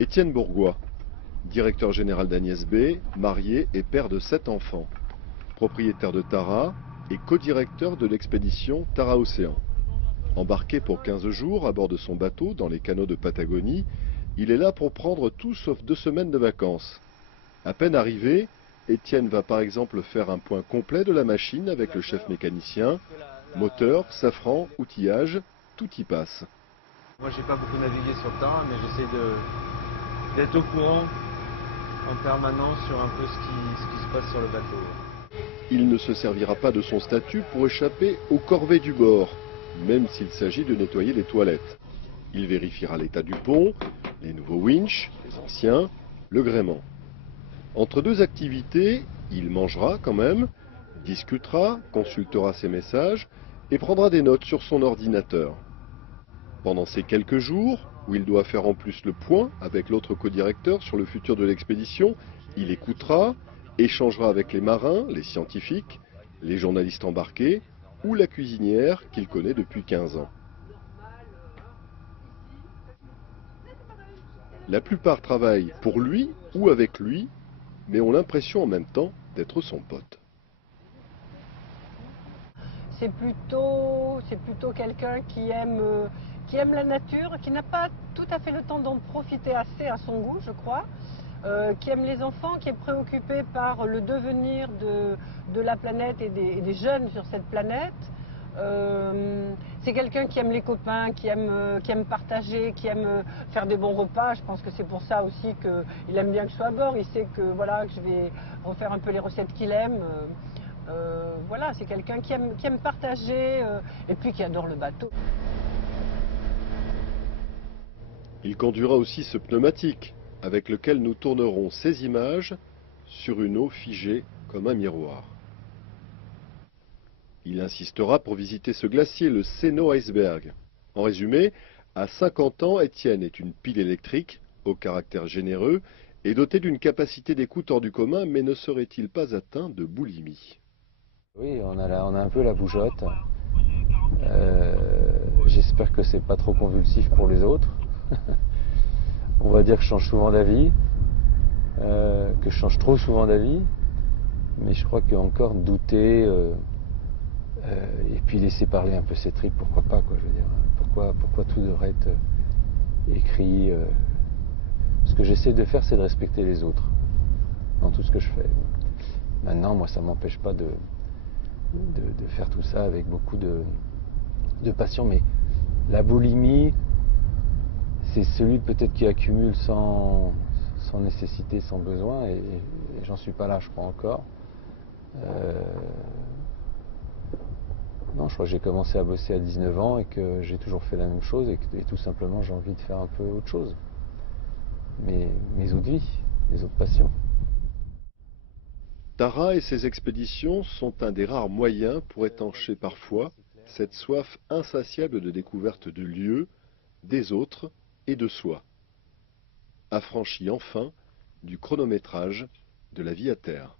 Étienne Bourgois, directeur général d'Agnès B, marié et père de 7 enfants, propriétaire de Tara et co-directeur de l'expédition Tara Océan. Embarqué pour 15 jours à bord de son bateau dans les canaux de Patagonie, il est là pour prendre tout sauf 2 semaines de vacances. À peine arrivé, Étienne va par exemple faire un point complet de la machine avec le chef mécanicien. Moteur, safran, outillage, tout y passe. Moi j'ai pas beaucoup navigué sur le Tara, mais j'essaie d'être au courant en permanence sur un peu ce qui se passe sur le bateau. Il ne se servira pas de son statut pour échapper aux corvées du bord, même s'il s'agit de nettoyer les toilettes. Il vérifiera l'état du pont, les nouveaux winches, les anciens, le gréement. Entre deux activités, il mangera quand même, discutera, consultera ses messages et prendra des notes sur son ordinateur. Pendant ces quelques jours, où il doit faire en plus le point avec l'autre codirecteur sur le futur de l'expédition, il écoutera, échangera avec les marins, les scientifiques, les journalistes embarqués ou la cuisinière qu'il connaît depuis 15 ans. La plupart travaillent pour lui ou avec lui, mais ont l'impression en même temps d'être son pote. C'est plutôt quelqu'un qui aime la nature, qui n'a pas tout à fait le temps d'en profiter assez à son goût, je crois, qui aime les enfants, qui est préoccupé par le devenir de la planète et des jeunes sur cette planète. C'est quelqu'un qui aime les copains, qui aime partager, qui aime faire des bons repas. Je pense que c'est pour ça aussi qu'il aime bien que je sois à bord. Il sait que, voilà, que je vais refaire un peu les recettes qu'il aime. Voilà, c'est quelqu'un qui aime partager et puis qui adore le bateau. Il conduira aussi ce pneumatique, avec lequel nous tournerons ces images sur une eau figée comme un miroir. Il insistera pour visiter ce glacier, le Seno Iceberg. En résumé, à 50 ans, Étienne est une pile électrique, au caractère généreux, et doté d'une capacité d'écoute hors du commun, mais ne serait-il pas atteint de boulimie? Oui, on a un peu la bougeotte. J'espère que c'est pas trop convulsif pour les autres. On va dire que je change souvent d'avis, que je change trop souvent d'avis, mais je crois qu'encore douter et puis laisser parler un peu ses tripes, pourquoi pas, quoi, je veux dire. Pourquoi tout devrait être écrit. Ce que j'essaie de faire, c'est de respecter les autres dans tout ce que je fais. Maintenant, moi, ça m'empêche pas de faire tout ça avec beaucoup de passion, mais la boulimie, c'est celui peut-être qui accumule sans nécessité, sans besoin, et j'en suis pas là, je crois encore. Non, je crois que j'ai commencé à bosser à 19 ans et que j'ai toujours fait la même chose et tout simplement j'ai envie de faire un peu autre chose. Mes autres vies, mes autres passions. Tara et ses expéditions sont un des rares moyens pour étancher parfois cette soif insatiable de découverte de lieux, des autres et de soi. Affranchi enfin du chronométrage de la vie à terre.